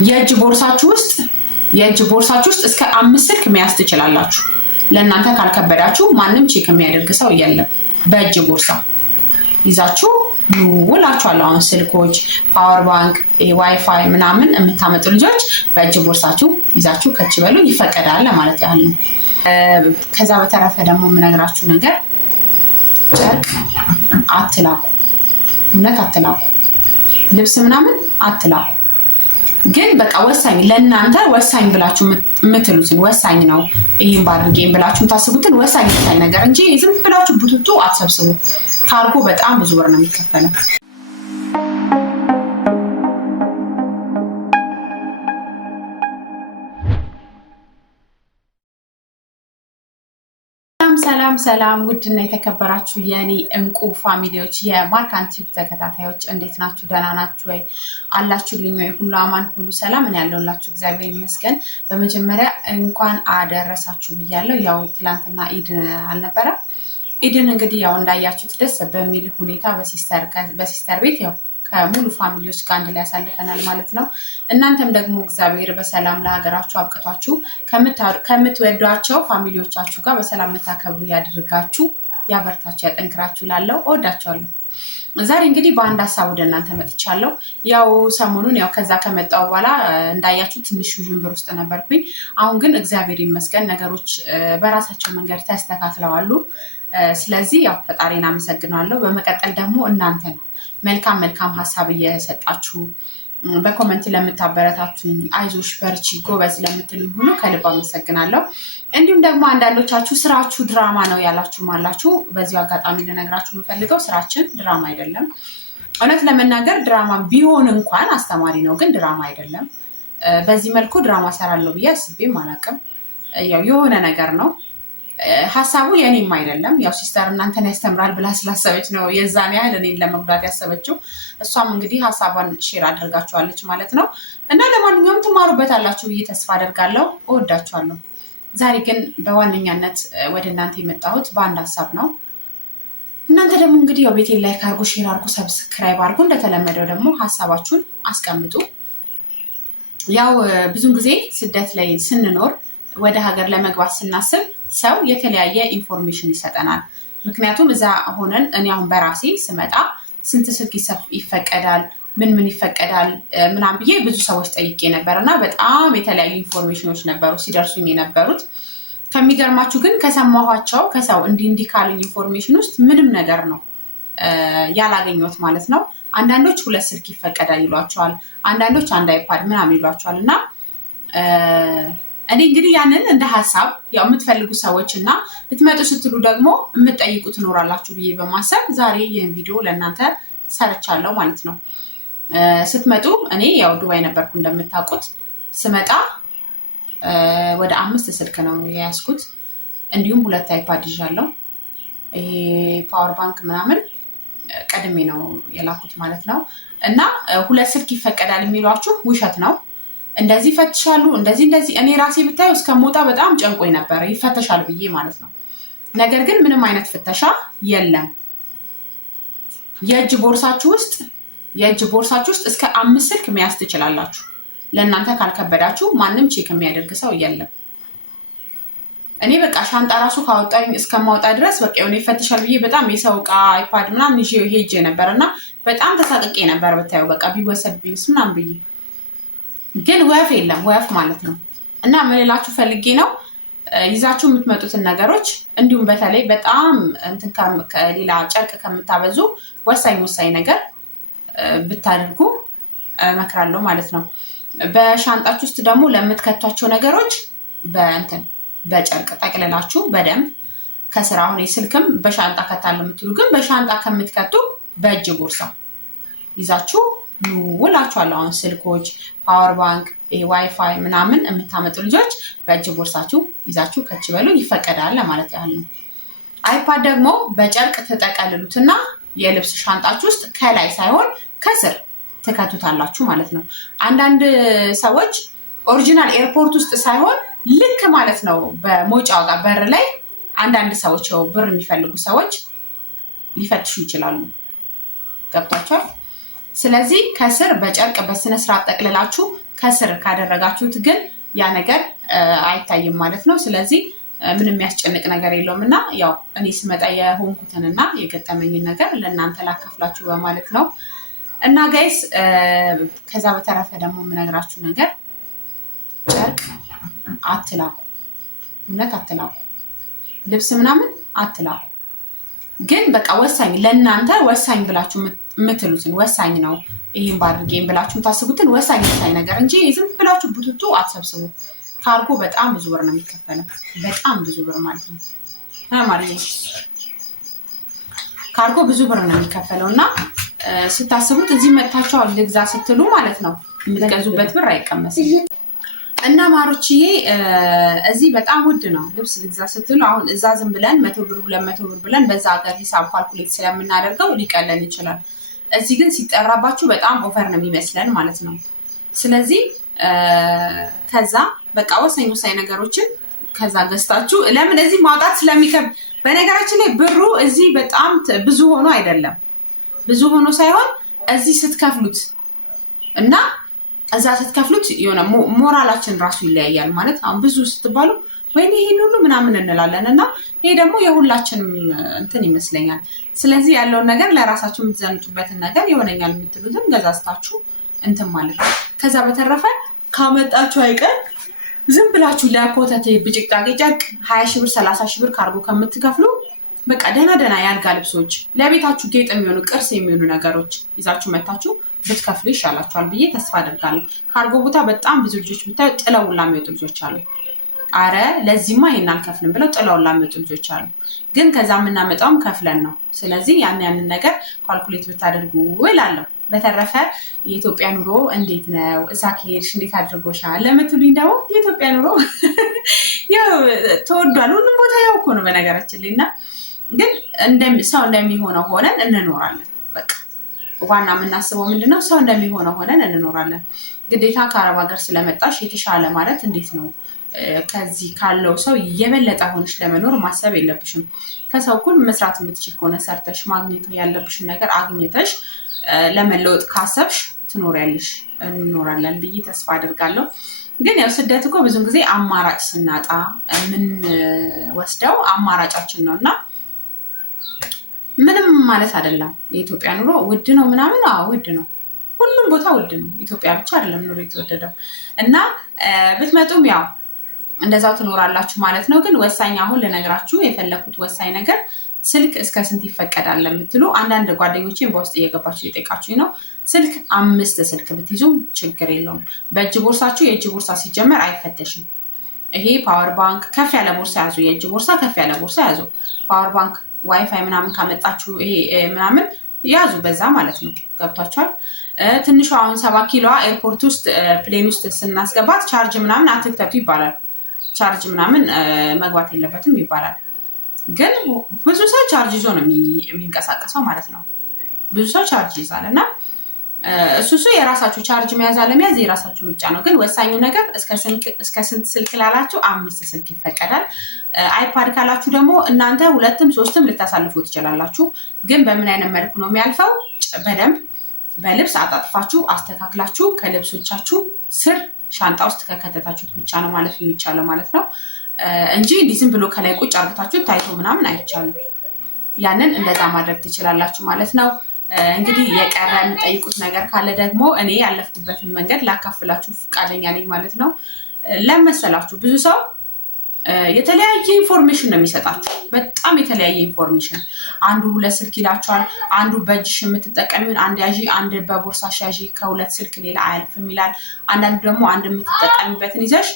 የእጅ ቦርሳችሁ ውስጥ እስከ 5 ስልክ መያዝ ትችላላችሁ። ለእናንተ ካልከበዳችሁ ማንም ቼክ የሚያደርግ ሰው የለም። በእጅ ቦርሳ ይዛችሁ ውላችኋለሁ። አሁን ስልኮች፣ ፓወር ባንክ፣ ዋይፋይ ምናምን የምታመጡ ልጆች በእጅ ቦርሳችሁ ይዛችሁ ከች በሉ ይፈቀዳል ማለት ያህል ነው። ከዛ በተረፈ ደግሞ የምነግራችሁ ነገር ጨርቅ አትላኩ፣ እውነት አትላኩ፣ ልብስ ምናምን አትላኩ። ግን በቃ ወሳኝ ለእናንተ ወሳኝ ብላችሁ የምትሉትን ወሳኝ ነው ይህን ባድርጌን ብላችሁ የምታስቡትን ወሳኝ ነገር እንጂ ዝም ብላችሁ ቡቱቱ አትሰብስቡ። ካርጎ በጣም ብዙ ብር ነው የሚከፈለው። ሰላም ውድና የተከበራችሁ የኔ እንቁ ፋሚሊዎች የማርካን ቲዩብ ተከታታዮች እንዴት ናችሁ? ደህና ናችሁ ወይ? አላችሁልኝ ወይ? ሁሉ አማን ሁሉ ሰላም? እኔ ያለሁላችሁ እግዚአብሔር ይመስገን። በመጀመሪያ እንኳን አደረሳችሁ ብያለሁ። ያው ትላንትና ኢድ አልነበረ? ኢድን እንግዲህ ያው እንዳያችሁት ደስ በሚል ሁኔታ በሲስተር ቤት ያው ከሙሉ ፋሚሊዎች ጋር አንድ ላይ ያሳልፈናል ማለት ነው። እናንተም ደግሞ እግዚአብሔር በሰላም ለሀገራችሁ አብቅቷችሁ ከምትወዷቸው ፋሚሊዎቻችሁ ጋር በሰላም የምታከብሩ ያድርጋችሁ፣ ያበርታችሁ፣ ያጠንክራችሁ። ላለው እወዳችኋለሁ። ዛሬ እንግዲህ በአንድ ሀሳብ ወደ እናንተ መጥቻለሁ። ያው ሰሞኑን ያው ከዛ ከመጣው በኋላ እንዳያችሁ ትንሽ ውዥንብር ውስጥ ነበርኩኝ። አሁን ግን እግዚአብሔር ይመስገን ነገሮች በራሳቸው መንገድ ተስተካክለዋል። ስለዚህ ያው ፈጣሪን አመሰግናለሁ። በመቀጠል ደግሞ እናንተ ነው መልካም ሀሳብ እየሰጣችሁ በኮመንት ለምታበረታቱኝ፣ አይዞሽ በርቺ ጎበዝ ለምትሉኝ ሁሉ ከልብ አመሰግናለሁ። እንዲሁም ደግሞ አንዳንዶቻችሁ ስራችሁ ድራማ ነው ያላችሁም አላችሁ። በዚሁ አጋጣሚ ልነግራችሁ የምፈልገው ስራችን ድራማ አይደለም። እውነት ለመናገር ድራማ ቢሆን እንኳን አስተማሪ ነው፣ ግን ድራማ አይደለም። በዚህ መልኩ ድራማ ሰራለሁ ብዬ አስቤም አላውቅም። ያው የሆነ ነገር ነው። ሀሳቡ የኔም አይደለም። ያው ሲስተር እናንተን ያስተምራል ብላ ስላሰበች ነው የዛን ያህል እኔን ለመጉዳት ያሰበችው። እሷም እንግዲህ ሀሳቧን ሼር አድርጋችኋለች ማለት ነው። እና ለማንኛውም ትማሩበታላችሁ ብዬ ተስፋ አደርጋለሁ። እወዳችኋለሁ። ዛሬ ግን በዋነኛነት ወደ እናንተ የመጣሁት በአንድ ሀሳብ ነው። እናንተ ደግሞ እንግዲህ ያው ቤቴን ላይክ አድርጉ፣ ሼር አድርጉ፣ ሰብስክራይብ አድርጉ። እንደተለመደው ደግሞ ሀሳባችሁን አስቀምጡ። ያው ብዙን ጊዜ ስደት ላይ ስንኖር ወደ ሀገር ለመግባት ስናስብ ሰው የተለያየ ኢንፎርሜሽን ይሰጠናል። ምክንያቱም እዛ ሆነን እኔ አሁን በራሴ ስመጣ ስንት ስልክ ይፈቀዳል፣ ምን ይፈቀዳል ምናምን ብዬ ብዙ ሰዎች ጠይቄ ነበር እና በጣም የተለያዩ ኢንፎርሜሽኖች ነበሩ ሲደርሱኝ የነበሩት። ከሚገርማችሁ ግን ከሰማኋቸው ከሰው እንዲህ ካሉኝ ኢንፎርሜሽን ውስጥ ምንም ነገር ነው ያላገኘሁት ማለት ነው። አንዳንዶች 2 ስልክ ይፈቀዳል ይሏቸዋል፣ አንዳንዶች 1 አይፓድ ምናምን ይሏቸዋል። እና እኔ እንግዲህ ያንን እንደ ሀሳብ ያው የምትፈልጉ ሰዎች እና ልትመጡ ስትሉ ደግሞ የምትጠይቁ ትኖራላችሁ ብዬ በማሰብ ዛሬ ይህን ቪዲዮ ለእናንተ ሰርቻለሁ ማለት ነው። ስትመጡ እኔ ያው ዱባይ ነበርኩ እንደምታውቁት። ስመጣ ወደ 5 ስልክ ነው የያዝኩት፣ እንዲሁም 2 አይፓድ ይዣለሁ። ይሄ ፓወር ባንክ ምናምን ቀድሜ ነው የላኩት ማለት ነው። እና 2 ስልክ ይፈቀዳል የሚሏችሁ ውሸት ነው። እንደዚህ ፈትሻሉ እንደዚህ እኔ ራሴ ብታዩ እስከምወጣ በጣም ጨንቆኝ ነበረ ይፈተሻል ብዬ ማለት ነው። ነገር ግን ምንም አይነት ፍተሻ የለም። የእጅ ቦርሳችሁ ውስጥ እስከ 5 ስልክ መያዝ ትችላላችሁ። ለእናንተ ካልከበዳችሁ ማንም ቼክ የሚያደርግ ሰው የለም። እኔ በቃ ሻንጣ ራሱ ካወጣኝ እስከማውጣ ድረስ በቃ የሆነ ይፈተሻል ብዬ በጣም የሰው ዕቃ አይፓድ ምናምን ይዤ ሄጄ ነበር እና በጣም ተሳቅቄ ነበር ብታዩ በቃ ቢወሰድብኝስ ምናምን ብዬ። ግን ወፍ የለም ወፍ ማለት ነው። እና ምን እላችሁ ፈልጌ ነው ይዛችሁ የምትመጡትን ነገሮች እንዲሁም በተለይ በጣም ከሌላ ጨርቅ ከምታበዙ ወሳኝ ነገር ብታደርጉ እመክራለሁ ማለት ነው። በሻንጣችሁ ውስጥ ደግሞ ለምትከቷቸው ነገሮች በጨርቅ ጠቅልላችሁ በደንብ ከስራ አሁን ስልክም በሻንጣ ከታለው የምትሉ ግን በሻንጣ ከምትከቱ በእጅ ቦርሳ ይዛችሁ ውላችኋለሁ። አሁን ስልኮች፣ ፓወር ባንክ፣ ዋይፋይ ምናምን የምታመጡ ልጆች በእጅ ቦርሳችሁ ይዛችሁ ከች በሉ ይፈቀዳል ማለት ያህል ነው። አይፓድ ደግሞ በጨርቅ ተጠቀልሉትና የልብስ ሻንጣችሁ ውስጥ ከላይ ሳይሆን ከስር ትከቱታላችሁ ማለት ነው። አንዳንድ ሰዎች ኦሪጂናል ኤርፖርት ውስጥ ሳይሆን ልክ ማለት ነው በመውጫው ጋር በር ላይ አንዳንድ ሰዎች ብር የሚፈልጉ ሰዎች ሊፈትሹ ይችላሉ። ገብታችኋል? ስለዚህ ከስር በጨርቅ በስነ ስርዓት ጠቅልላችሁ ከስር ካደረጋችሁት ግን ያ ነገር አይታይም ማለት ነው። ስለዚህ ምንም የሚያስጨንቅ ነገር የለውም እና ያው እኔ ስመጣ የሆንኩትንና የገጠመኝን ነገር ለእናንተ ላካፍላችሁ በማለት ነው። እና ጋይስ ከዛ በተረፈ ደግሞ የምነግራችሁ ነገር ጨርቅ አትላኩ፣ እውነት አትላኩ፣ ልብስ ምናምን አትላኩ። ግን በቃ ወሳኝ ለእናንተ ወሳኝ ብላችሁ የምትሉትን ወሳኝ ነው ይህን ባድርጌን ብላችሁ የምታስቡትን ወሳኝ ነገር እንጂ ዝም ብላችሁ ቡትቱ አትሰብስቡ። ካርጎ በጣም ብዙ ብር ነው የሚከፈለው፣ በጣም ብዙ ብር ማለት ነው። ማርዬ ካርጎ ብዙ ብር ነው የሚከፈለው እና ስታስቡት እዚህ መጥታችሁ ልግዛ ስትሉ ማለት ነው የምትገዙበት ብር አይቀመስም። እና ማሮችዬ እዚህ በጣም ውድ ነው ልብስ ልግዛ ስትሉ። አሁን እዛ ዝም ብለን 100 ብር 200 ብር ብለን በዛ ሀገር ሂሳብ ካልኩሌት ስለምናደርገው ሊቀለን ይችላል። እዚህ ግን ሲጠራባችሁ በጣም ኦቨር ነው የሚመስለን ማለት ነው። ስለዚህ ከዛ በቃ ወሳኝ ነገሮችን ከዛ ገዝታችሁ ለምን እዚህ ማውጣት ስለሚከብድ። በነገራችን ላይ ብሩ እዚህ በጣም ብዙ ሆኖ አይደለም፣ ብዙ ሆኖ ሳይሆን እዚህ ስትከፍሉት እና እዛ ስትከፍሉት የሆነ ሞራላችን ራሱ ይለያያል ማለት። አሁን ብዙ ስትባሉ ወይኔ ይሄን ሁሉ ምናምን እንላለን እና ይሄ ደግሞ የሁላችንም እንትን ይመስለኛል። ስለዚህ ያለውን ነገር ለራሳችሁ የምትዘንጡበትን ነገር ይሆነኛል የምትሉትን ገዛዝታችሁ እንትን ማለት ነው። ከዛ በተረፈ ካመጣችሁ አይቀር ዝም ብላችሁ ለኮተቴ ብጭቅጣቂ ጨርቅ 20 ሺህ ብር 30 ሺህ ብር ካርጎ ከምትከፍሉ በቃ ደህና ያልጋ ልብሶች፣ ለቤታችሁ ጌጥ የሚሆኑ ቅርስ የሚሆኑ ነገሮች ይዛችሁ መታችሁ ብትከፍሉ ይሻላችኋል ብዬ ተስፋ አደርጋለሁ። ካርጎ ቦታ በጣም ብዙ ልጆች ብታዩ ጥለውላ የሚወጡ ልጆች አሉ። አረ ለዚህማ ይሄን አልከፍልም ብለው ጥለውላ የሚወጡ ልጆች አሉ። ግን ከዛ የምናመጣውም ከፍለን ነው። ስለዚህ ያንን ነገር ካልኩሌት ብታደርጉ እላለሁ። በተረፈ የኢትዮጵያ ኑሮ እንዴት ነው? እዛ ከሄድሽ እንዴት አድርጎሻል ለምትሉኝ ደግሞ የኢትዮጵያ ኑሮ ያው ተወዷል። ሁሉም ቦታ ያው እኮ ነው በነገራችን ላይ እና ግን ሰው እንደሚሆነው ሆነን እንኖራለን። በቃ ዋና የምናስበው ምንድነው? ሰው እንደሚሆነው ሆነን እንኖራለን። ግዴታ ከአረብ ሀገር ስለመጣሽ የተሻለ ማለት እንዴት ነው? ከዚህ ካለው ሰው የበለጠ ሆነሽ ለመኖር ማሰብ የለብሽም። ከሰው እኩል መስራት የምትችል ከሆነ ሰርተሽ ማግኘት ያለብሽን ነገር አግኝተሽ ለመለወጥ ካሰብሽ ትኖሪያለሽ፣ እንኖራለን ብዬ ተስፋ አደርጋለሁ። ግን ያው ስደት እኮ ብዙ ጊዜ አማራጭ ስናጣ የምንወስደው አማራጫችን ነው እና ምንም ማለት አይደለም። የኢትዮጵያ ኑሮ ውድ ነው ምናምን፣ ውድ ነው፣ ሁሉም ቦታ ውድ ነው። ኢትዮጵያ ብቻ አይደለም ኑሮ የተወደደው እና ብትመጡም ያው እንደዛው ትኖራላችሁ ማለት ነው። ግን ወሳኝ አሁን ልነግራችሁ የፈለኩት ወሳኝ ነገር ስልክ እስከ ስንት ይፈቀዳል ለምትሉ አንዳንድ ጓደኞቼን በውስጥ እየገባችሁ እየጠየቃችሁኝ ነው። ስልክ 5 ስልክ ብትይዙ ችግር የለውም። በእጅ ቦርሳችሁ የእጅ ቦርሳ ሲጀመር አይፈተሽም። ይሄ ፓወር ባንክ ከፍ ያለ ቦርሳ ያዙ፣ የእጅ ቦርሳ ከፍ ያለ ቦርሳ ያዙ። ፓወር ባንክ ዋይፋይ ምናምን ካመጣችሁ ይሄ ምናምን ያዙ በዛ ማለት ነው። ገብቷችኋል? ትንሿ አሁን 7 ኪሎዋ ኤርፖርት ውስጥ ፕሌን ውስጥ ስናስገባት ቻርጅ ምናምን አትክተቱ ይባላል። ቻርጅ ምናምን መግባት የለበትም ይባላል። ግን ብዙ ሰው ቻርጅ ይዞ ነው የሚንቀሳቀሰው ማለት ነው። ብዙ ሰው ቻርጅ ይዛል እና እሱ የራሳችሁ ቻርጅ መያዝ አለመያዝ የራሳችሁ ምርጫ ነው። ግን ወሳኙ ነገር እስከ ስንት ስልክ ላላችሁ 5 ስልክ ይፈቀዳል። አይፓድ ካላችሁ ደግሞ እናንተ 2ም 3ም ልታሳልፉ ትችላላችሁ። ግን በምን አይነት መልኩ ነው የሚያልፈው? በደንብ በልብስ አጣጥፋችሁ አስተካክላችሁ ከልብሶቻችሁ ስር ሻንጣ ውስጥ ከከተታችሁት ብቻ ነው ማለፍ የሚቻለው ማለት ነው እንጂ እንዲህ ዝም ብሎ ከላይ ቁጭ አርግታችሁ ታይቶ ምናምን አይቻልም። ያንን እንደዛ ማድረግ ትችላላችሁ ማለት ነው። እንግዲህ የቀረ የምጠይቁት ነገር ካለ ደግሞ እኔ ያለፍኩበትን መንገድ ላካፍላችሁ ፈቃደኛ ነኝ ማለት ነው። ለመሰላችሁ ብዙ ሰው የተለያየ ኢንፎርሜሽን ነው የሚሰጣችሁ፣ በጣም የተለያየ ኢንፎርሜሽን። አንዱ 2 ስልክ ይላችኋል፣ አንዱ በእጅሽ የምትጠቀሚውን አንድ ያዢ፣ አንድ በቦርሳሽ ያዢ፣ ከ2 ስልክ ሌላ አያልፍም ይላል። አንዳንዱ ደግሞ አንድ የምትጠቀሚበትን ይዘሽ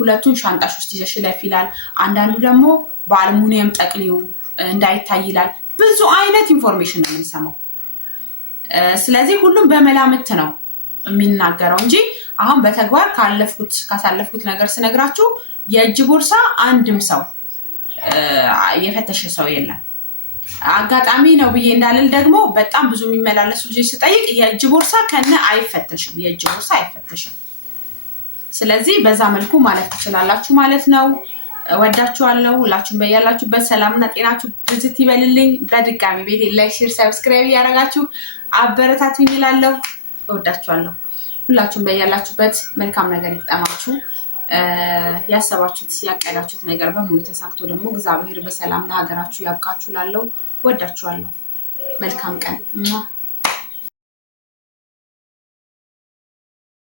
2ቱን ሻንጣሽ ውስጥ ይዘሽ ለፍ ይላል። አንዳንዱ ደግሞ በአልሙኒየም ጠቅሊው እንዳይታይ ይላል። ብዙ አይነት ኢንፎርሜሽን ነው የምንሰማው። ስለዚህ ሁሉም በመላምት ነው የሚናገረው እንጂ አሁን በተግባር ካሳለፍኩት ነገር ስነግራችሁ የእጅ ቦርሳ አንድም ሰው የፈተሸ ሰው የለም። አጋጣሚ ነው ብዬ እንዳልል ደግሞ በጣም ብዙ የሚመላለሱ ልጆች ስጠይቅ የእጅ ቦርሳ ከነ አይፈተሽም፣ የእጅ ቦርሳ አይፈተሽም። ስለዚህ በዛ መልኩ ማለት ትችላላችሁ ማለት ነው። ወዳችኋለሁ። ሁላችሁም በያላችሁበት ሰላምና ጤናችሁ ብዝት ይበልልኝ። በድጋሚ ቤት ላይክ፣ ሼር፣ ሰብስክራይብ እያደረጋችሁ አበረታቱኝ እላለሁ። እወዳችኋለሁ። ሁላችሁም በያላችሁበት መልካም ነገር ይግጠማችሁ። ያሰባችሁት ያቀዳችሁት ነገር በሙሉ ተሳክቶ ደግሞ እግዚአብሔር በሰላም ለሀገራችሁ ያብቃችሁ። ላለው ወዳችኋለሁ። መልካም ቀን።